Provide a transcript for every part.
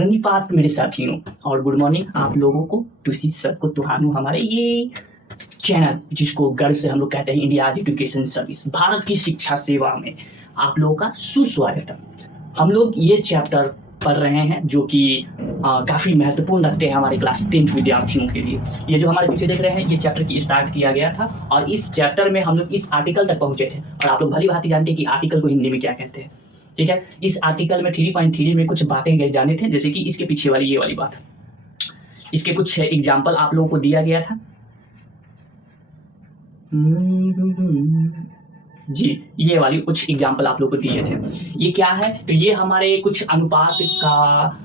प्रणिपात मेरे साथियों और गुड मॉर्निंग आप लोगों को तुसी सबको तुहानू हमारे ये चैनल जिसको गर्व से हम लोग कहते हैं इंडिया एजुकेशन सर्विस, भारत की शिक्षा सेवा में आप लोगों का सुस्वागत है। हम लोग ये चैप्टर पढ़ रहे हैं जो कि काफ़ी महत्वपूर्ण रखते हैं हमारे क्लास 10th विद्यार्थियों के लिए। ये जो हमारे पीछे देख रहे हैं ये चैप्टर की स्टार्ट किया गया था और इस चैप्टर में हम लोग इस आर्टिकल तक पहुंचे थे और आप लोग भली भांति जानते हैं कि आर्टिकल को हिंदी में क्या कहते हैं। ठीक है, इस आर्टिकल में 3.3 में कुछ बातें गए जाने थे, जैसे कि इसके पीछे वाली ये वाली बात, इसके कुछ एग्जाम्पल आप लोगों को दिया गया था जी, ये वाली कुछ एग्जाम्पल आप लोगों को दिए थे। ये क्या है, तो ये हमारे कुछ अनुपात का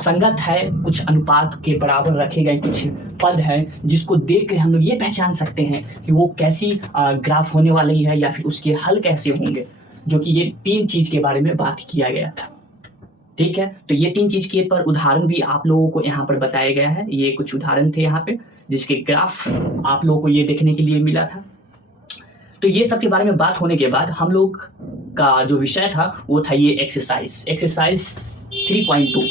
संगत है, कुछ अनुपात के बराबर रखे गए कुछ पद हैं जिसको देख कर हम लोग ये पहचान सकते हैं कि वो कैसी ग्राफ होने वाली है या फिर उसके हल कैसे होंगे, जो कि ये 3 चीज के बारे में बात किया गया था। ठीक है, तो ये 3 चीज के पर उदाहरण भी आप लोगों को यहाँ पर बताया गया है। ये कुछ उदाहरण थे यहाँ पे जिसके ग्राफ आप लोगों को ये देखने के लिए मिला था। तो ये सब के बारे में बात होने के बाद हम लोग का जो विषय था वो था ये एक्सरसाइज 3.2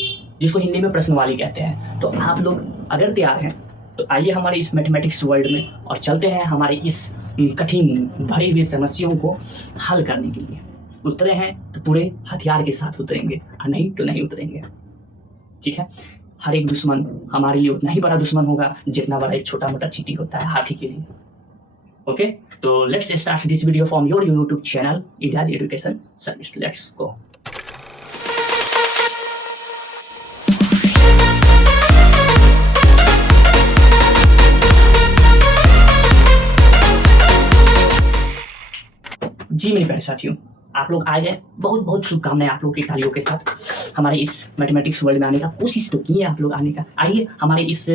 जिसको हिंदी में प्रश्नवाली कहते हैं। तो आप लोग अगर तैयार हैं तो आइए हमारे इस मैथमेटिक्स वर्ल्ड में और चलते हैं हमारे इस कठिन भरी हुई समस्याओं को हल करने के लिए। उतरे हैं तो पूरे हथियार के साथ उतरेंगे और नहीं तो नहीं उतरेंगे। ठीक है, हर एक दुश्मन हमारे लिए उतना ही बड़ा दुश्मन होगा जितना बड़ा एक छोटा मोटा चींटी होता है हाथी के लिए। ओके, तो let's start this video from your YouTube channel India Education Service. Let's go. जी मेरे प्यारे साथियों, आप लोग आ गए, बहुत बहुत शुभकामनाएं आप लोगों की तालियों के साथ हमारे इस मैथमेटिक्स वर्ल्ड में आने का कोशिश तो की है आप लोग आने का। आइए हमारे इस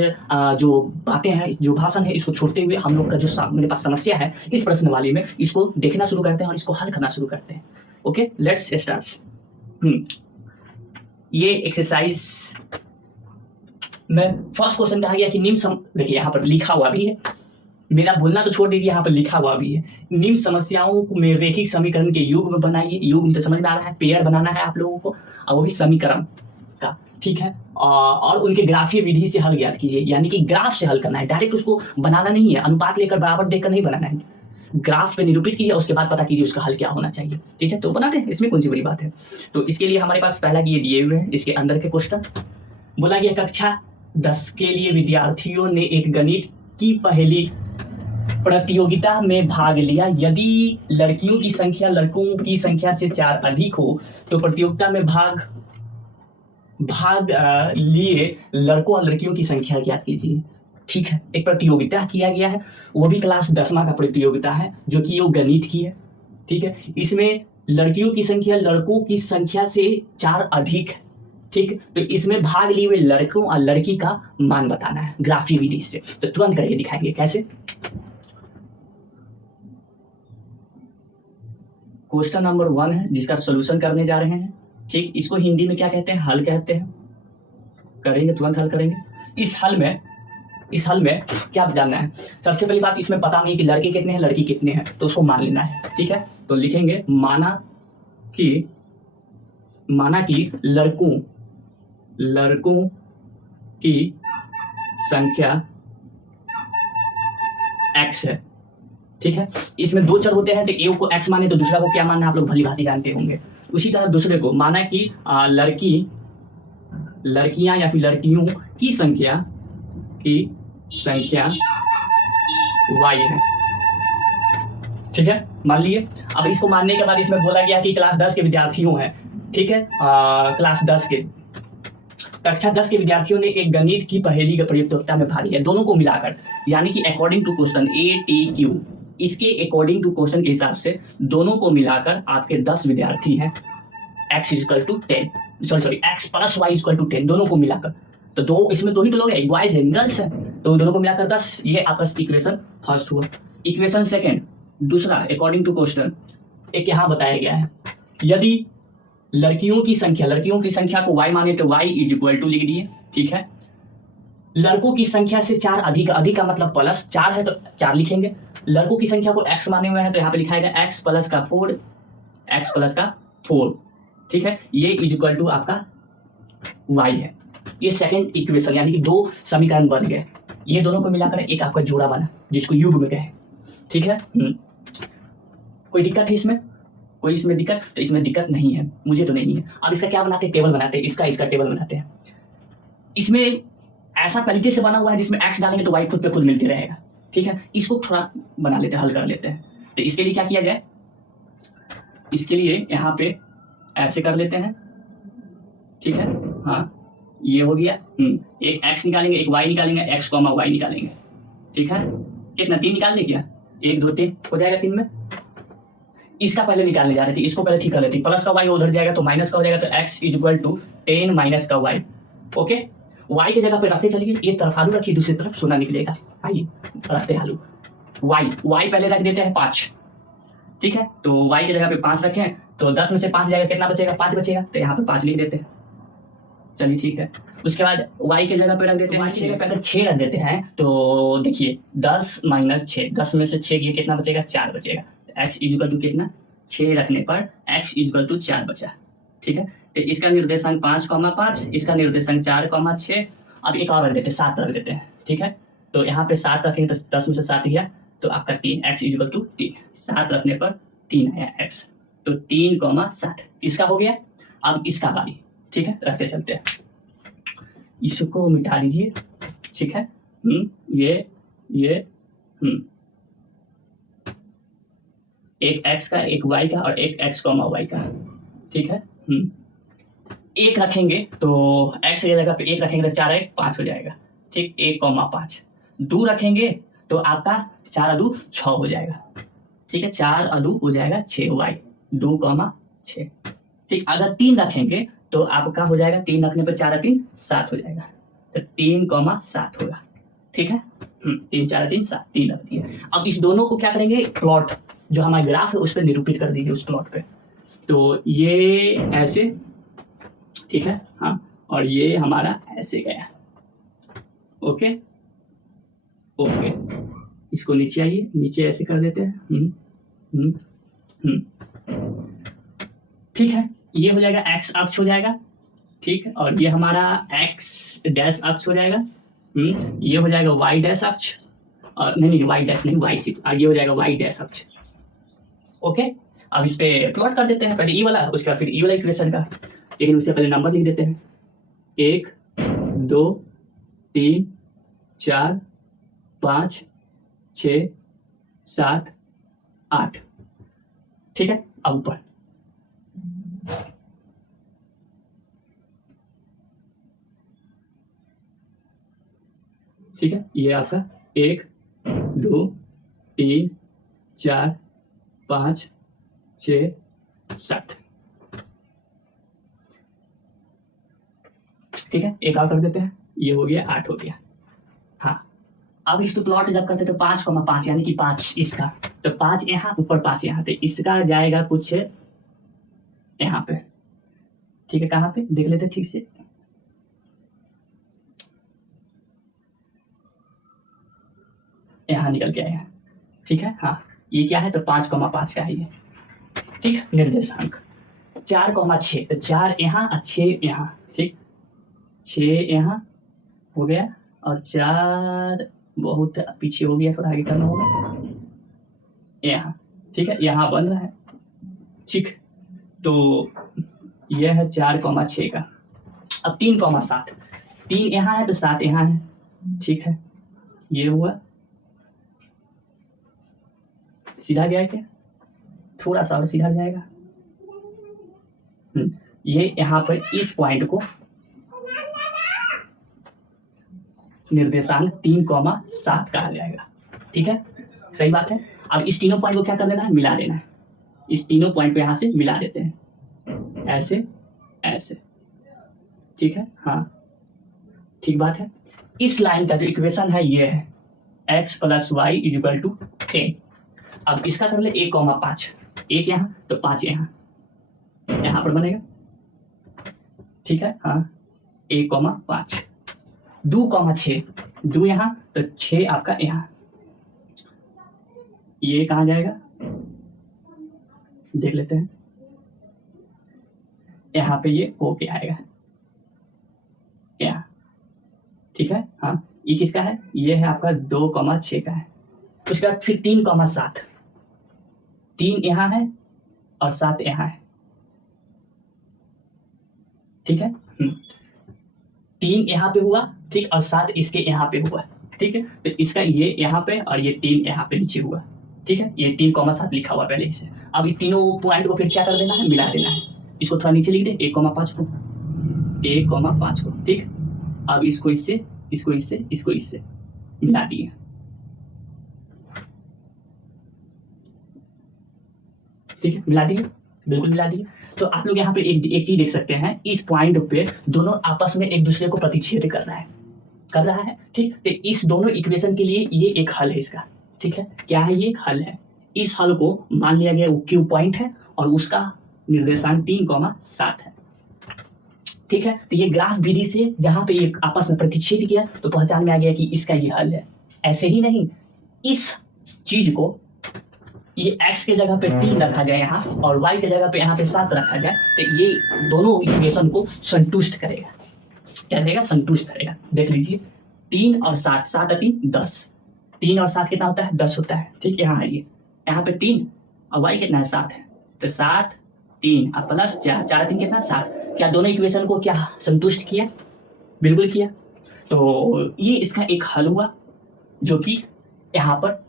जो बातें हैं, जो भाषण है, इसको छोड़ते हुए हम लोग का जो मेरे पास समस्या है इस प्रश्न वाली में, इसको देखना शुरू करते हैं और इसको हल करना शुरू करते हैं। Okay, let's start. ये एक्सरसाइज में फर्स्ट क्वेश्चन कहा गया कि निम्न देखिए यहाँ पर लिखा हुआ भी है, मेरा बोलना तो छोड़ दीजिए, यहाँ पर लिखा हुआ भी है, निम्न समस्याओं में रेखिक समीकरण के युग्म बनाइए। युग्म तो समझ में आ रहा है, पेयर बनाना है आप लोगों को और वो भी समीकरण का। ठीक है, और उनके ग्राफीय विधि से हल ज्ञात कीजिए, यानी कि ग्राफ से हल करना है, डायरेक्ट उसको बनाना नहीं है, अनुपात लेकर बराबर देखकर नहीं बनाना है, ग्राफ पे निरूपित कीजिए, उसके बाद पता कीजिए उसका हल क्या होना चाहिए। ठीक है, तो बनाते हैं, इसमें कौन सी बड़ी बात है। तो इसके लिए हमारे पास पहला ये दिए हुए हैं, इसके अंदर के क्वेश्चन बोला गया कक्षा 10 के लिए विद्यार्थियों ने एक गणित की पहेली प्रतियोगिता में भाग लिया। यदि लड़कियों की संख्या लड़कों की संख्या से 4 अधिक हो तो प्रतियोगिता में भाग लिए लड़कों और लड़कियों की संख्या ज्ञात कीजिए। ठीक है, एक प्रतियोगिता किया गया है, वो भी क्लास 10वां का प्रतियोगिता है जो कि वो गणित की है। ठीक है, इसमें लड़कियों की संख्या लड़कों की संख्या से 4 अधिक है। ठीक, तो इसमें भाग लिए हुए लड़कों और लड़की का मान बताना है ग्राफीय विधि से। तो तुरंत करके दिखाएंगे कैसे। क्वेश्चन नंबर 1 है जिसका सोल्यूशन करने जा रहे हैं। ठीक, इसको हिंदी में क्या कहते हैं, हल कहते हैं। करेंगे, तुरंत हल करेंगे। इस हल में क्या जानना है, सबसे पहली बात इसमें पता नहीं कि लड़के कितने हैं लड़की कितने हैं, तो उसको मान लेना है। ठीक है, तो लिखेंगे माना कि लड़कों की संख्या x है। ठीक है, इसमें 2 चर होते हैं, तो एक को x माने तो दूसरा को क्या मानना आप लोग भली भांति जानते होंगे। उसी तरह दूसरे को माना कि लड़कियां या फिर लड़कियों की संख्या y है। ठीक है, मान लिए। अब इसको मानने के बाद इसमें बोला गया कि क्लास 10 के विद्यार्थियों हैं। ठीक है, कक्षा 10 के विद्यार्थियों ने एक गणित की पहेली के प्रतियोगिता में भाग लिया, दोनों को मिलाकर, यानी कि अकॉर्डिंग टू क्वेश्चन ATQ, इसके अकॉर्डिंग टू क्वेश्चन के हिसाब से दोनों को मिलाकर आपके 10 विद्यार्थी हैं। x + y = 10 दोनों को मिलाकर, तो इसमें 2 ही तो लोग हैं, बॉयज हैं गर्ल्स हैं, तो दोनों को मिलाकर 10। ये आपका इक्वेशन फर्स्ट हुआ। इक्वेशन सेकंड, दूसरा अकॉर्डिंग टू क्वेश्चन एक यहाँ बताया गया है, यदि लड़कियों की संख्या को y माने तो y = लिख दिए। ठीक है, लड़कों की संख्या से 4 अधिक का मतलब प्लस 4 है तो 4 लिखेंगे। लड़कों की संख्या को x माने हुए हैं तो यहाँ पे लिखाएगा x + 4। ठीक है, ये = आपका वाई है। ये सेकंड इक्वेशन यानी कि दो समीकरण बन गए, ये दोनों को मिलाकर एक आपका जोड़ा बना जिसको युग्म कहे। ठीक है। कोई दिक्कत है इसमें? कोई इसमें दिक्कत? तो इसमें दिक्कत नहीं है, मुझे तो नहीं है। अब इसका क्या बनाते हैं? टेबल बनाते हैं, इसका टेबल बनाते हैं। इसमें ऐसा पहले से बना हुआ है जिसमें एक्स डालेंगे तो वाई खुद पे खुद मिलती रहेगा। ठीक है, इसको थोड़ा बना लेते हैं, हल कर लेते हैं। तो इसके लिए क्या किया जाए? इसके लिए यहाँ पे ऐसे कर लेते हैं। ठीक है, हाँ ये हो गया। एक x निकालेंगे, एक y निकालेंगे, x कॉमा y निकालेंगे। ठीक है, कितना? 3 निकाल ले क्या? 1 2 3 हो जाएगा 3 में। इसका पहले निकालने जा रहे थे, इसको पहले ठीक कर लेते हैं। प्लस का y उधर जाएगा तो माइनस का हो जाएगा, तो x इक्वल टू 10 माइनस का y। ओके, y की जगह पे रखते चलिए, एक तरफ आलू रखिए, दूसरी तरफ सोना निकलेगा। आइए रखते हैं आलू। y पहले रख देते हैं 5। ठीक है, तो y की जगह पे 5 रखें तो 10 में से 5 जाएगा, कितना बचेगा? 5 बचेगा, तो यहाँ पे 5 लिख देते हैं। चलिए ठीक है, उसके बाद y की जगह पे रख देते हैं। y की जगह पे अगर 6 रख देते हैं तो देखिए 10 माइनस 6, 10 में से 6 ये कितना बचेगा? 4 बचेगा। x इक्वल टू कितना? 6 रखने पर x इक्वल टू 4 बचा। ठीक है, तो इसका निर्देशांक 5,5, इसका निर्देशांक 4,6। अब एक और रख देते हैं, 7 रख देते हैं। ठीक है, तो यहाँ पे 7 रखेंगे तो 10 में से 7 गया तो आपका 3, x इक्वल टू 3। 7 रखने पर 3 आया x, तो 3,7 इसका हो गया। अब इसका बारी। ठीक है, रखते चलते हैं, इसको मिटा लीजिए। ठीक है, ये एक x का, एक y का और एक x कॉमा y का। ठीक है, एक रखेंगे तो x की जगह पे 1 रखेंगे तो 4 1 5 हो जाएगा। ठीक, 1,5। 2 रखेंगे तो आपका 4 2 6 हो जाएगा। ठीक है, 4 2 हो जाएगा 6 y 2,6। ठीक, अगर 3 रखेंगे तो आपका हो जाएगा, 3 रखने पर 4 3 7 हो जाएगा, तो 3,7 होगा। ठीक है, 3 4 3 7, 3 रख दिए। अब इस दोनों को क्या करेंगे? प्लॉट जो हमारा ग्राफ है उस पर निरूपित कर दीजिए, उस प्लॉट पे। तो ये ऐसे, ठीक है, हाँ, और ये हमारा ऐसे गया। ओके ओके, इसको नीचे आइए, नीचे ऐसे कर देते हैं। ठीक है, ये हो जाएगा x अक्ष हो जाएगा। ठीक है, और ये हमारा x डैश अक्ष हो जाएगा। ये हो जाएगा y डैश अक्ष, और नहीं y डैश नहीं, y सिर्फ, ये हो जाएगा y डैश अक्ष। ओके, अब इस पे प्लॉट कर देते हैं, पहले ई वाला, उसके बाद फिर ई वाला इक्वेशन का, लेकिन उससे पहले नंबर लिख देते हैं। 1 2 3 4 5 6 7 8। ठीक है, अब ऊपर। ठीक है, ये आपका 1 2 3 4 5 6 7। ठीक है, एक और कर देते हैं, ये हो गया 8 हो गया। हाँ, अब इसको प्लॉट जब करते तो 5,5 यानी कि 5 इसका, तो 5 यहाँ ऊपर 5 यहाँ, तो इसका जाएगा कुछ यहाँ पे। ठीक है, कहाँ पे देख लेते ठीक से। यहाँ निकल के आएगा। ठीक है, हाँ, ये क्या है? तो 5,5 का है ये। ठीक है, निर्देशांक 4,6, तो 4 यहाँ और 6 यहाँ। ठीक, 6 यहाँ हो गया और 4 बहुत पीछे हो गया, थोड़ा आगे करना होगा यहाँ। ठीक है, यहाँ बन रहा है। ठीक, तो यह है 4,6 का। अब 3,7, 3 यहाँ है तो 7 यहाँ है। ठीक है, ये हुआ, सीधा गया क्या? थोड़ा सा और सीधा जाएगा। ये यहाँ पर इस पॉइंट को निर्देशांक 3,7 कहा जाएगा। ठीक है, सही बात है। अब इस तीनों पॉइंट को क्या कर देना है? मिला देना है। इस तीनों पॉइंट को यहाँ से मिला देते हैं, ऐसे ऐसे। ठीक है, हाँ, ठीक बात है। इस लाइन का जो इक्वेशन है ये है x plus y equal to 10। अब इसका कर ले 1,5, 1 यहाँ तो 5 यहाँ पर बनेगा। ठीक है, हाँ, 1,5, 2,6, 2 यहाँ तो 6 आपका यहाँ। ये कहाँ जाएगा देख लेते हैं। यहाँ पे ये होके आएगा। ठीक है। हाँ, ये किसका है? ये है आपका 2,6 का है। उसके बाद फिर 3,7, 3 यहाँ है और 7 यहाँ है, ठीक है। 3 यहाँ पे हुआ, ठीक, और 7 इसके यहाँ पे हुआ, ठीक है। तो इसका ये यहाँ पे और ये 3 यहाँ पे नीचे हुआ, ठीक है। ये 3,7 लिखा हुआ पहले इसे। अब ये तीनों पॉइंट को फिर क्या कर देना है? मिला देना है। इसको थोड़ा नीचे लिख दे, 1,5 को, 1,5 को, ठीक। अब इसको इससे, इसको इससे, इसको इससे मिला दिए, ठीक है, मिला दिए, बिल्कुल मिला दिए। तो आप लोग यहाँ पे एक चीज देख सकते हैं, इस पॉइंट पे दोनों आपस में एक दूसरे को प्रतिच्छेद कर रहा है, ठीक। तो इस दोनों इक्वेशन के लिए ये एक हल है इसका, ठीक है। क्या है? ये एक हल है। इस हल को मान लिया गया वो क्यू पॉइंट है और उसका निर्देशांक 3,7 है, ठीक है। तो ये ग्राफ विधि से जहां पे ये आपस में प्रतिच्छेद किया तो पहचान में आ गया कि इसका ये हल है। ऐसे ही नहीं, इस चीज को ये x के जगह पे 3 रखा जाए यहाँ और y के जगह पे यहाँ पे 7 रखा जाए तो ये दोनों इक्वेशन को संतुष्ट करेगा। क्या करेगा? संतुष्ट करेगा। देख लीजिए, 3 और 7, 7 और 3 10, 3 और 7 कितना होता है? 10 होता है, ठीक। यहाँ है ये, यहाँ पे 3 और y कितना है? 7 है। तो 7, 3 और प्लस 4, 4 और 3 कितना? 7। क्या दोनों इक्वेशन को क्या संतुष्ट किया? बिल्कुल किया। तो ये इसका एक हल हुआ जो कि यहाँ पर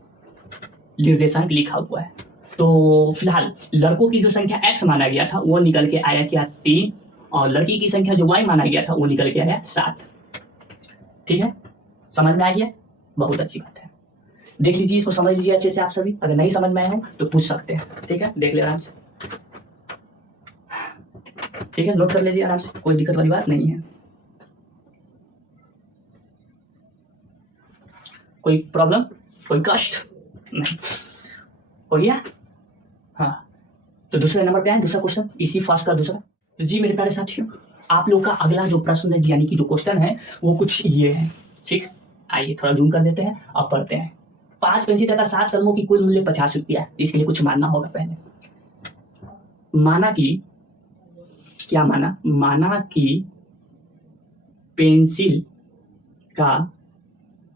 निर्देशांक लिखा हुआ है। तो फिलहाल लड़कों की जो संख्या x माना गया था वो निकल के आया क्या? 3, और लड़की की संख्या जो y माना गया था वो निकल के आया 7, ठीक है। समझ में आ गया? बहुत अच्छी बात है। देख लीजिए, इसको समझ लीजिए अच्छे से आप सभी। अगर नहीं समझ में आए हो तो पूछ सकते हैं, ठीक है। देख ले आराम से, ठीक है, नोट कर लीजिए आराम से, कोई दिक्कत वाली बात नहीं है। कोई प्रॉब्लम, कोई कष्ट नहीं हो गया? हाँ, तो दूसरे नंबर पे आए, दूसरा क्वेश्चन इसी फास्ट का दूसरा। तो जी मेरे प्यारे साथियों, आप लोग का अगला जो प्रश्न है यानी कि जो क्वेश्चन है वो कुछ ये है, ठीक। आइए थोड़ा जूम कर देते हैं और पढ़ते हैं। 5 पेंसिल तथा 7 कलमों की कुल मूल्य 50 रुपया है। इसके लिए कुछ मानना होगा पहले। माना कि क्या माना? माना कि पेंसिल का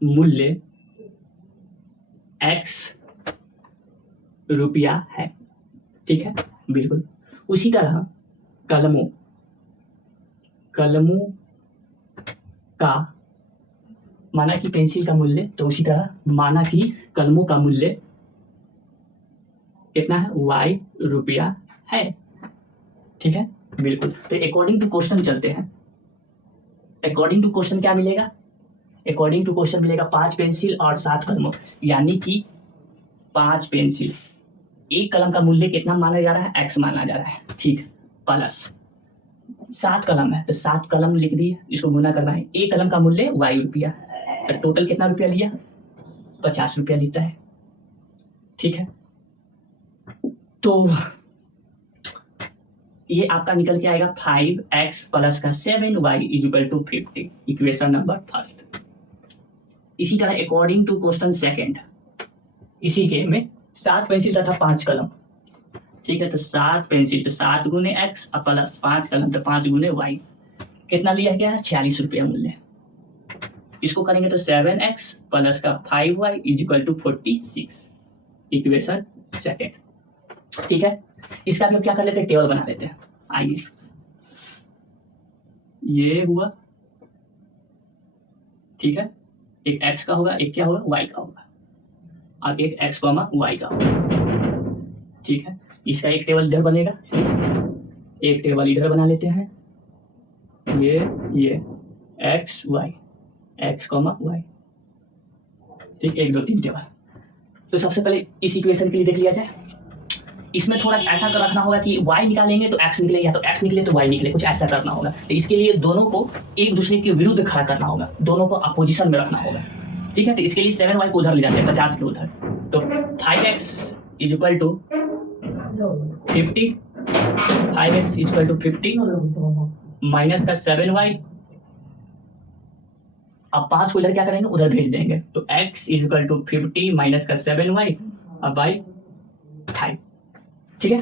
मूल्य x रुपया है, ठीक है, बिल्कुल। उसी तरह कलमों का, माना कि पेंसिल का मूल्य, तो उसी तरह माना कि कलमों का मूल्य कितना है? y रुपया है, ठीक है, बिल्कुल। तो अकॉर्डिंग टू क्वेश्चन चलते हैं। अकॉर्डिंग टू क्वेश्चन क्या मिलेगा? अकॉर्डिंग टू क्वेश्चन मिलेगा 5 पेंसिल और 7 कलमों, यानी कि 5 पेंसिल, एक कलम का मूल्य कितना माना जा रहा है? x माना जा रहा है, ठीक, प्लस 7 कलम है तो 7 कलम लिख दिए, इसको गुना करना है। एक कलम का मूल्य y रुपया, तो टोटल कितना रुपया लिया? 50 रुपया लेता है, ठीक है। तो ये आपका निकल के आएगा 5x प्लस का 7y equal to 50, equation number first. इसी तरह अकॉर्डिंग टू क्वेश्चन सेकंड, इसी के में 7 पेंसिल तथा 5 कलम, ठीक है। तो 7 पेंसिल तो 7 गुने x और प्लस 5 कलम तो 5 गुने y, कितना लिया गया है? 46 रुपया मूल्य। इसको करेंगे तो 7x प्लस का 5y equal to 46, equation second, ठीक है। इसका हम लोग क्या कर लेते हैं? टेबल बना लेते हैं। आइए, ये हुआ, ठीक है, एक x का होगा, एक क्या होगा? y का होगा, और एक x, y का होगा, ठीक है। इसका एक टेबल इधर बनेगा, एक टेबल इधर बना लेते हैं। ये x y, ठीक, 1 2 3 टेबल। तो सबसे पहले इस इक्वेशन के लिए देख लिया जाए। इसमें थोड़ा ऐसा कर रखना होगा कि y निकालेंगे तो x निकले, या तो x निकले तो y निकले, कुछ ऐसा करना होगा। तो इसके लिए दोनों को एक दूसरे के विरुद्ध खड़ा करना होगा, दोनों को अपोजिशन में रखना होगा, ठीक है। तो इसके लिए 7y को उधर ले जाते हैं, 50 के उधर, तो 5x equal to 50, 5x equal to 50 minus का 7y, अब 5 को इधर क्या करेंगे? उधर भेज देंगे, तो x इक्वल टू 50 माइनस का 7y अब बाई 5, ठीक है।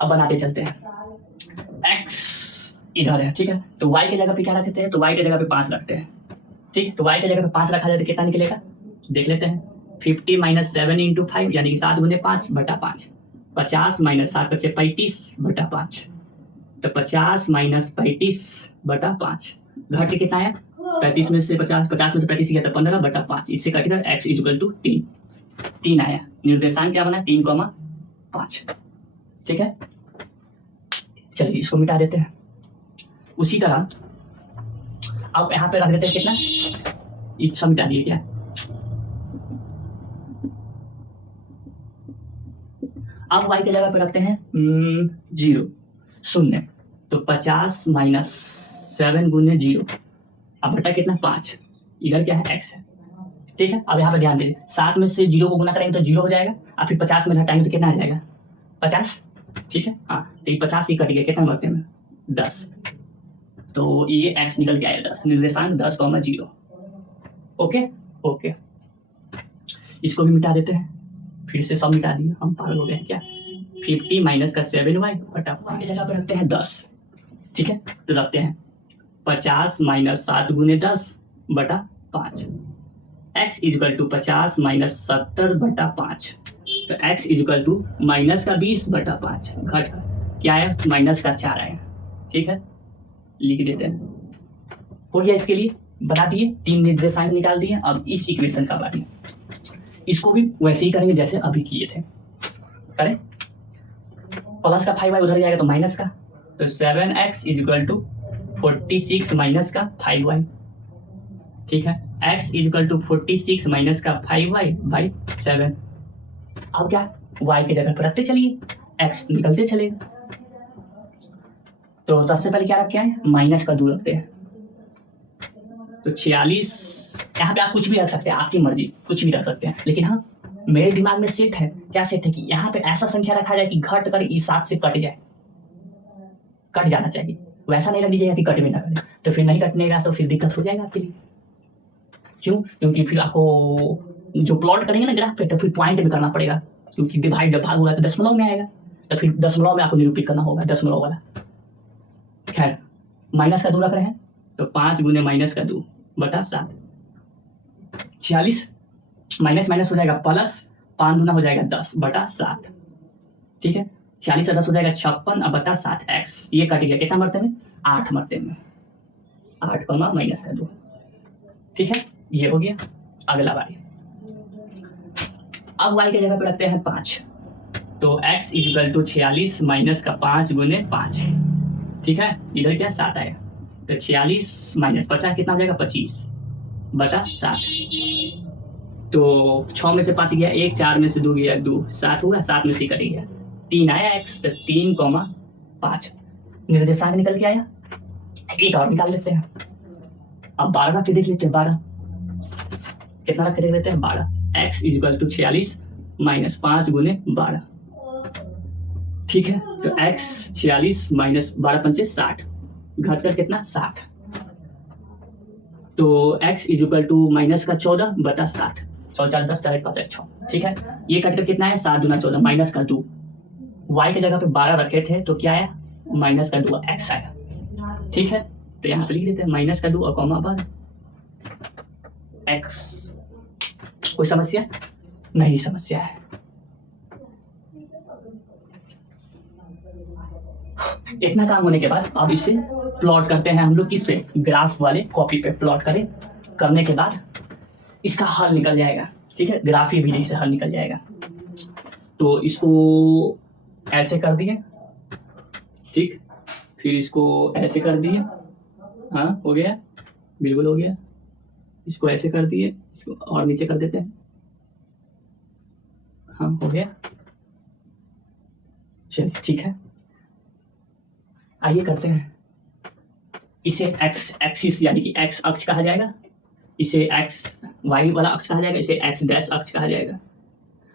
अब बनाते चलते हैं। x इधर है, ठीक है, तो y के जगह पे क्या रखते हैं? तो y के जगह पे 5 रखते हैं, ठीक है, तो y की जगह पे 5 रखा जाए तो कितना निकलेगा, देख लेते हैं। 50 माइनस 7 इंटू 5 यानी कि 7 गुने 5 बटा 5। 50 माइनस 7 बचे 35 बटा 5। तो 50 माइनस 35 बटा 5 घट के कितना आया, 35 में से 50, 50 में से 35 गया तो 15 बटा 5। इससे कटेगा x इक्वल टू 3। 3 आया। निर्देशांक क्या बना, 3,5। ठीक है, चलिए इसको मिटा देते हैं। उसी तरह अब यहाँ पे रख देते हैं कितना, ये सब मिटा दिए क्या। अब y की जगह पे रखते हैं 0 शून्य। तो 50 माइनस 7 गुने 0 अब बटा कितना 5। इधर क्या है x है। ठीक है, अब यहाँ पे ध्यान दीजिए, 7 में से 0 को गुना करेंगे तो 0 हो जाएगा और फिर 50 में घटाएंगे तो कितना आ जाएगा 50। ठीक है, हाँ तो ये 50 ही कट गया, कितना बढ़ते हैं 10। तो ये x निकल के आया 10। निर्देशांक 10,0। ओके ओके, इसको भी मिटा देते हैं। फिर से सब मिटा दिए, हम पागल हो गए क्या। 50 माइनस का 7y बटा 5 जगह पे रखते हैं 10। ठीक है, तो रखते हैं 50 माइनस 7 गुने 10 बटा 5। x इजकल टू 50 माइनस 70 बटा 5। तो x इजकल टू माइनस का 20 बटा 5 घट क्या आया, माइनस का 4 आया। ठीक है, लिख देते हैं। हो गया, इसके लिए बता दिए, 3 निर्देशांक निकाल दिए। अब इस इक्वेशन का बात, इसको भी वैसे ही करेंगे जैसे अभी किए थे। करें, प्लस का 5y उधर जाएगा तो माइनस का, तो 7x इजकल टू 46 माइनस का 5y। ठीक है, x इजकल टू 46 माइनस का 5y बाई 7। अब क्या, y के जगह पर रखते चलिए, x निकलते चलेगा। तो सबसे पहले क्या रखे हैं, माइनस का 2 रखते हैं। तो 46, यहाँ पे आप कुछ भी रख सकते हैं, आपकी मर्जी, कुछ भी रख सकते हैं। लेकिन हाँ, मेरे दिमाग में सेट है, क्या सेट है कि यहाँ पे ऐसा संख्या रखा जाए कि घट कर इस 7 से कट जाए, कट जाना चाहिए। वैसा नहीं रख दीजिएगा कि कट भी ना करे, तो फिर नहीं कटने का तो फिर दिक्कत हो जाएगा आपके लिए। क्यों, क्योंकि फिर आपको जो प्लॉट करेंगे ना ग्राफ पे, तो फिर पॉइंट में करना पड़ेगा, क्योंकि डिवाइड जब भाग होगा तो दशमलव में आएगा, तो फिर दशमलव में आपको निरूपित करना होगा, दशमलव वाला। खैर, माइनस का 2 रख रहे हैं, तो 5 गुने माइनस का 2 बटा 7। 46 माइनस माइनस हो जाएगा प्लस, 5 गुना हो जाएगा 10 बटा 7। ठीक है, 46 से 10 हो जाएगा 56 अब बटा 7 x। ये कट गया, कितना मरते में 8 मरते में, 8 कमा माइनस का 2। ठीक है, ये हो गया। अगला बारी, अब y की जगह पे रखते हैं 5। तो x इजकल टू 46 माइनस का 5 गुने 5। ठीक है, इधर क्या 7 आया, तो 46 माइनस 50 कितना हो जाएगा 25 बटा 7। तो 6 में से 5 गया 1, 4 में से 2 गया 2, 7 हुआ, 7 में से कट गया 3 आया x, तो 3,5 निर्देशांक निकल के आया। एक और निकाल लेते हैं। अब 12 रख के देख लेते हैं, 12 कितना रख के देख लेते हैं 12। x इजकल टू 46 माइनस 5 गुने 12। ठीक है, तो x 46 माइनस 12 पंचे 60 घट कर कितना 7। तो x इजकल टू माइनस का 14 बटा 60। 14 10 4 5 6। ठीक है, ये कट कर कितना है 7 गुना 14 माइनस का 2। y की जगह पे 12 रखे थे तो क्या आया, माइनस का 2 x आया। ठीक है, तो यहाँ पे लिख देते हैं माइनस का 2 और कॉमा 12 x। कोई समस्या नहीं, समस्या है। इतना काम होने के बाद अब इसे प्लॉट करते हैं हम लोग किस पे, ग्राफ वाले कॉपी पे प्लॉट करें। करने के बाद इसका हल निकल जाएगा। ठीक है, ग्राफी विधि से हल निकल जाएगा। तो इसको ऐसे कर दिए, ठीक, फिर इसको ऐसे कर दिए, हाँ हो गया, बिल्कुल हो गया। इसको ऐसे कर दिए, इसको और नीचे कर देते हैं, हाँ हो गया। चलिए ठीक है, आइए करते हैं। इसे x एक्सिस यानी कि x अक्ष कहा जाएगा, इसे x y वाला अक्ष कहा जाएगा, इसे x डैश अक्ष कहा जाएगा,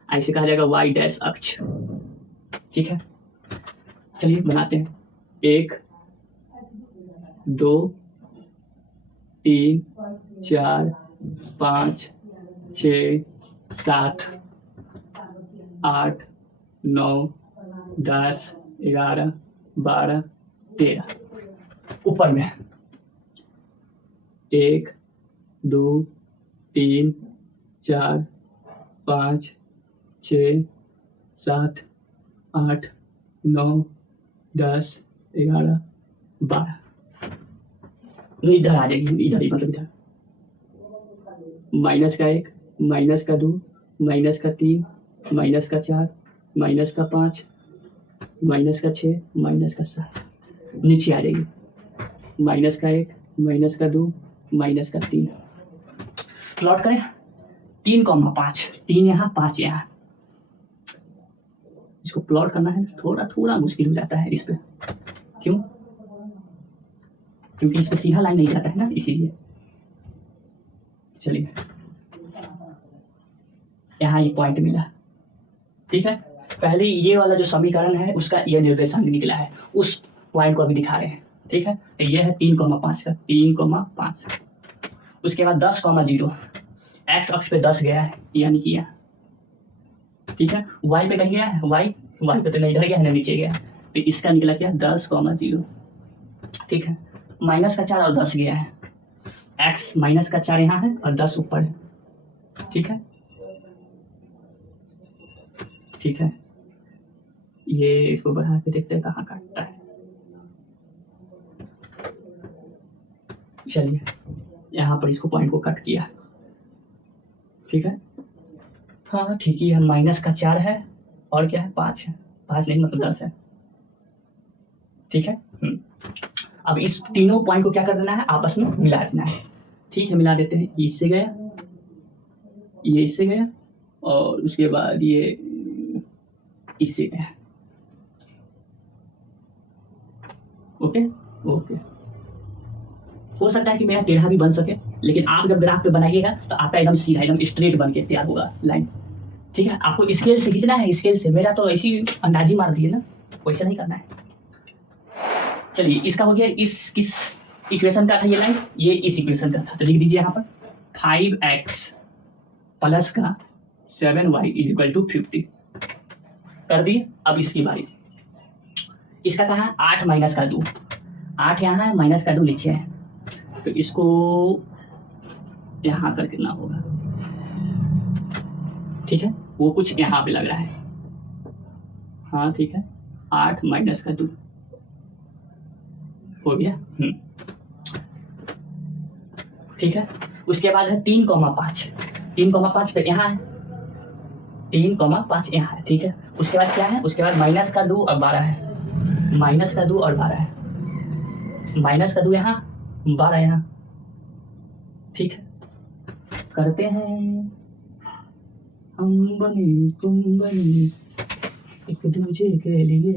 ऐसे कहा जाएगा y डैश अक्ष। ठीक है, चलिए बनाते हैं। 1 2 3 4 5 6 7 8 9 10 11 12 13 ऊपर में 1 2 3 4 5 6 7 8 9 10 11 12 इधर आ जाएगी, इधर ही मतलब इधर माइनस का 1 माइनस का 2 माइनस का 3 माइनस का 4 माइनस का 5 माइनस का 6 माइनस का 7 नीचे आ जाएगी माइनस का 1 माइनस का 2 माइनस का 3। प्लॉट करें 3,5 3 यहाँ 5 यहाँ। इसको प्लॉट करना है थोड़ा मुश्किल हो जाता है इस पे। क्यों? क्योंकि इस पे सीधा लाइन नहीं जाता है ना, इसीलिए। चलिए यहाँ ये पॉइंट मिला, ठीक है। पहले ये वाला जो समीकरण है उसका ये निर्देशांक निकला है, उस पॉइंट को अभी दिखा रहे हैं, ठीक है। तो ये है 3,5 का 3,5। उसके बाद 10,0 एक्स अक्ष पे 10 गया है, यानी कि यहाँ, ठीक है। वाई पे कहीं गया है, वाई पे तो नहीं, इधर गया है ना, नीचे गया। तो इसका निकला क्या 10,0, ठीक है। माइनस का 4 और 10 गया है, एक्स माइनस का 4 यहाँ है और 10 ऊपर है, ठीक है। ठीक है, ये इसको बढ़ा के देखते हैं कहाँ काटता है। चलिए यहाँ पर इसको पॉइंट को कट किया, ठीक है। हाँ ठीक ही है, माइनस का 4 है और क्या है 5 है, 5 नहीं मतलब 10 है, ठीक है। अब इस तीनों पॉइंट को क्या कर देना है, आपस में मिला देना है, ठीक है। मिला देते हैं, इससे गया, ये इससे गया और उसके बाद ये इससे गया। Okay okay. हो सकता है कि मेरा टेढ़ा भी बन सके, लेकिन आप जब ग्राफ पे बनाइएगा तो आपका एकदम सीधा एकदम स्ट्रेट बन के तैयार होगा लाइन, ठीक है। आपको स्केल से खींचना है, स्केल से। मेरा तो ऐसी अंदाजी मार दिए ना, वैसे नहीं करना है। चलिए इसका हो गया, इस किस इक्वेशन का था ये लाइन, ये इस इक्वेशन का था। तो लिख दीजिए यहाँ पर 5x प्लस का 7y इक्वल टू 50 कर दिए। अब इसकी बारी, इसका कहा है 8 माइनस का 2, 8 यहाँ है, माइनस का 2 नीचे है, तो इसको यहाँ करके ना होगा, ठीक है। वो कुछ यहाँ पे लग रहा है, हाँ ठीक है। 8 माइनस का 2 हो गया, ठीक है। उसके बाद है 3,5, 3,5 तो यहाँ है, 3,5 यहाँ है, ठीक है। उसके बाद क्या है, उसके बाद माइनस का 2 और 12 है, माइनस का 2 और 12 है, माइनस का 2 यहाँ, 12 यहाँ, ठीक है। करते हैं हम बने तुम बने एक दूसरे के लिए।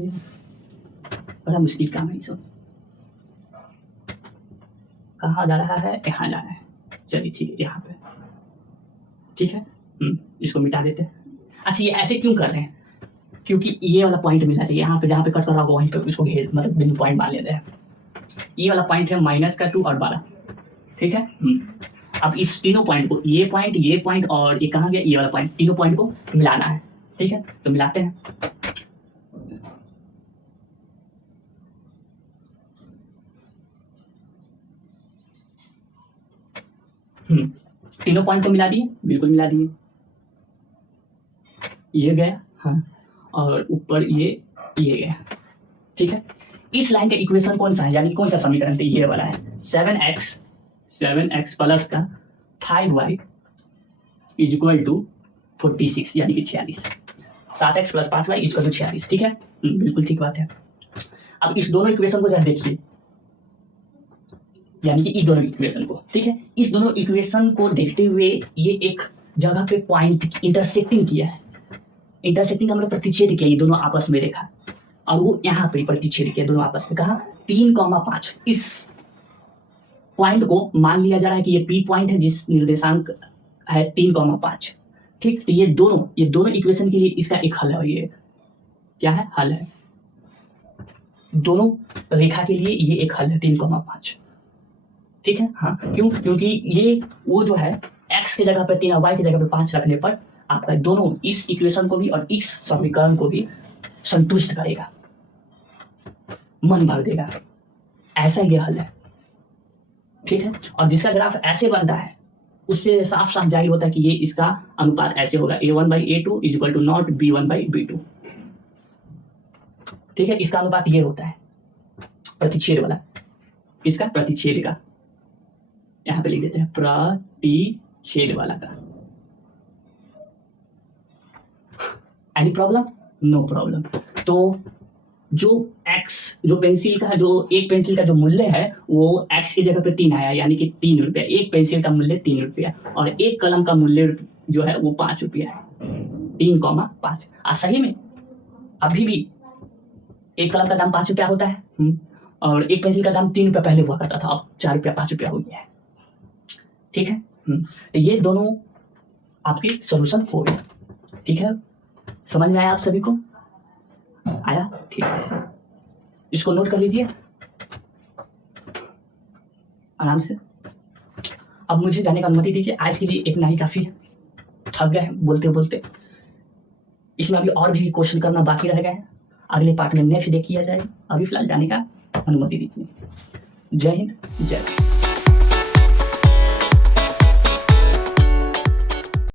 बड़ा मुश्किल काम है सब। कहाँ जा रहा है, यहाँ जा रहा है। चलिए ठीक है, यहाँ पे, ठीक है। इसको मिटा देते हैं। अच्छा ये ऐसे क्यों कर रहे हैं, क्योंकि ये वाला पॉइंट मिलना चाहिए यहाँ पे, जहाँ पे कट कर रहा होगा वहीं पे इसको घेर, मतलब बिंदु पॉइंट मान लेते हैं। ये वाला पॉइंट है माइनस का 2 और 12, ठीक है। अब इस तीनों पॉइंट को, ये पॉइंट और ये कहाँ गया, ये वाला पॉइंट, तीनों पॉइंट को मिलाना है, ठीक है। तो मिलाते हैं। तीनों पॉइंट को मिला दिए, बिल्कुल मिला दिए। ये गया, हाँ, और ऊपर ये गया, ठीक है। इस लाइन का इक्वेशन कौन सा है, यानी कौन सा समीकरण, तो ये वाला है 7x प्लस का 5y इक्वल टू 46, यानी कि 46। 7x plus 5y equal to 46, ठीक है। बिल्कुल ठीक बात है। अब इस दोनों इक्वेशन को जरा देखिए, यानी कि इस दोनों इक्वेशन को, ठीक है। इस दोनों इक्वेशन को देखते हुए ये एक जगह पे पॉइंट इंटरसेक्टिंग किया है। इंटरसेक्टिंग का मतलब प्रतिच्छेद किया, ये दोनों आपस में रेखा, और वो यहाँ पे प्रतिच्छेद किया दोनों आपस में। कहा 3,5, इस पॉइंट को मान लिया जा रहा है कि ये पी पॉइंट है, जिस निर्देशांक है 3,5, ठीक। तो ये दोनों इक्वेशन के लिए इसका एक हल है, ये क्या है, हल है। दोनों रेखा के लिए ये एक हल है 3,5, ठीक है। हाँ क्यों, क्योंकि ये वो जो है x के जगह पे 3 और y की जगह पे 5 रखने पर आपका दोनों इस इक्वेशन को भी और इस समीकरण को भी संतुष्ट करेगा, मन भर देगा। ऐसा ये हल है, ठीक है। और जिसका ग्राफ ऐसे बनता है उससे साफ साफ जाहिर होता है कि ये इसका अनुपात ऐसे होगा, A1/A2 equal to not B1/B2। ठीक है, इसका अनुपात ये होता है प्रतिच्छेद वाला, इसका प्रतिच्छेद का, यहां पे लिख देते हैं प्रतिच्छेद वाला का। Any problem? No problem. तो जो x, जो पेंसिल का, जो एक पेंसिल का जो मूल्य है वो x की जगह पे 3 आया, यानी कि 3 रुपया। एक पेंसिल का मूल्य 3 रुपया और एक कलम का मूल्य जो है वो 5 रुपया है। 3,5। सही में अभी भी एक कलम का दाम 5 रुपया होता है और एक पेंसिल का दाम 3 रुपया पहले हुआ करता था, अब 4 रुपया 5 रुपया हो गया है। ठीक है, तो ये दोनों आपके सॉल्यूशन हो गए। ठीक है, समझ में आया आप सभी को? आया? ठीक है, इसको नोट कर लीजिए आराम से। अब मुझे जाने का अनुमति दीजिए, आज के लिए इतना ही काफी। थक गए बोलते बोलते। इसमें अभी और भी क्वेश्चन करना बाकी रह गए, अगले पार्ट में नेक्स्ट डे किया जाएगा। अभी फिलहाल जाने का अनुमति दीजिए। जय हिंद, जय भारत।